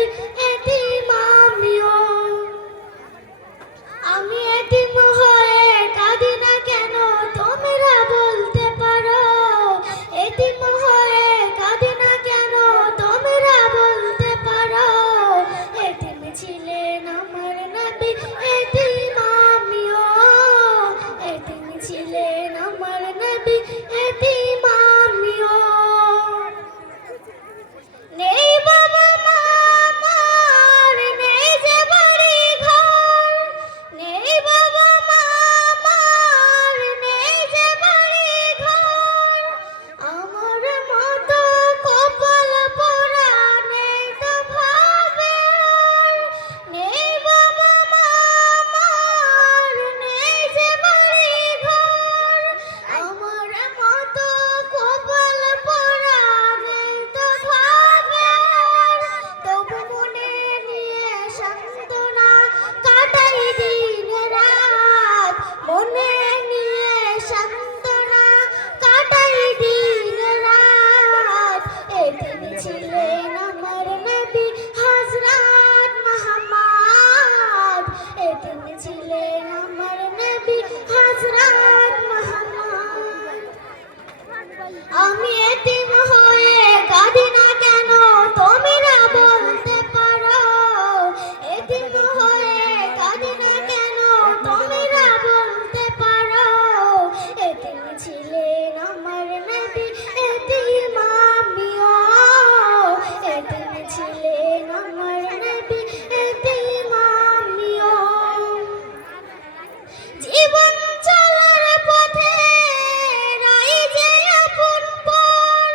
নবী এতিম আমিও। আমি এতিম হয়ে কাঁদি না কেন তোমরা বলতে পারো, এতিম হয়ে কাঁদি না কেন তোমরা বলতে পারো। এতিম ছিলেন আমার নবী এতিম আমিও, এতিম ছিলেন আমার নবী এতিম আমিও। নেই বাবা মা আমার, নেই যে বাড়ি ঘর, নেই বাবা মা আমার, নেই যে বাড়ি ঘর। আমার মতো কপাল পোড়া নেই তো ভাবে আর। নেই বাবা মা আমার, নেই যে বাড়ি ঘর। আমার মতো কপাল পোড়া নেই তো ভাবে আর। তবু মনে নিয়ে সান্ত্বনা কাটাই দিন রাত, মনে নিয়ে সান্ত্বনা কাটাই দিন রাত। এতিম ছিলেন আমার নবী হযরত মুহাম্মদ, এতিম ছিলেন আমার নবী হযরত মুহাম্মদ। আমি এতিম হয়ে কাঁদি না কেন তোমরা বলতে পারো, এতিম হয়ে কাঁদি না কেন তোমরা বলতে পারো। এতিম ছিলেন আমার নবী এতিম আমিও, এতিম ছিলেন আমার নবী এতিম আমিও। জীবন চলার পথে রই যে আপন পর,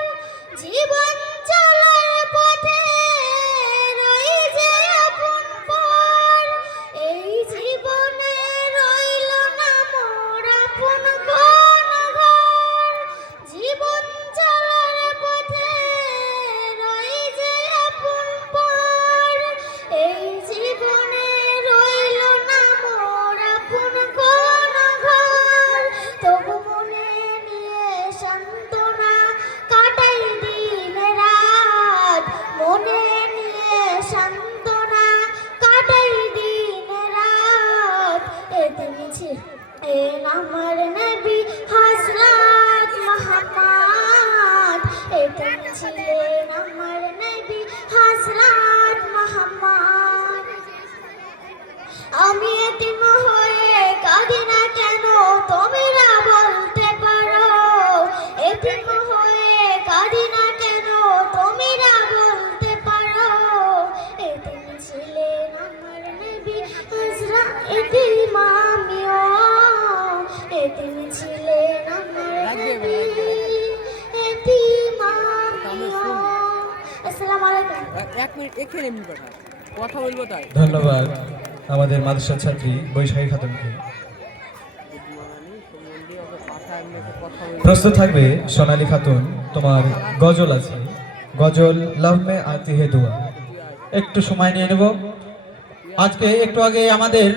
জীবন চলার পথে রই যে আপন পর। এই জীবনে রইল না মোর আপন কোন ঘর। জীবন চলার পথে রই যে আপন পর। এই জীবনে রইল না মোর আপন কোন ঘর। তবু মনে নিয়ে সান্ত্বনা কাটাই দিন রাত, মনে নিয়ে সান্ত্বনা কাটাই দিন রাত। এতিম ছিলেন আমার নবী হযরত মুহাম্মদ, এতিম ছিলেন আমার নবী হযরত মুহাম্মদ। আমি এতিম হয়ে কাঁদি না কেন তোমরা বলতে পারো, এতিম হয়ে কাঁদি না কেন তোমরা বলতে পারো। এতিম ছিলেন আমার নবী হযরত এতিম আমিও, এতিম ছিলেন আমার নবী এতিম আমিও। আসসালামু আলাইকুম। এক মিনিট এখানে এমনি পাঠা কথা বলবো তাই। ধন্যবাদ আমাদের মাদ্রাসা ছাত্রী বৈশাখী খাতুনকে। প্রস্তুত থাকবে সোনালী খাতুন, তোমার গজল আছে, গজল লাভমে আতি হে দুয়া। একটু সময় নিয়ে নেব। আজকে একটু আগে আমাদের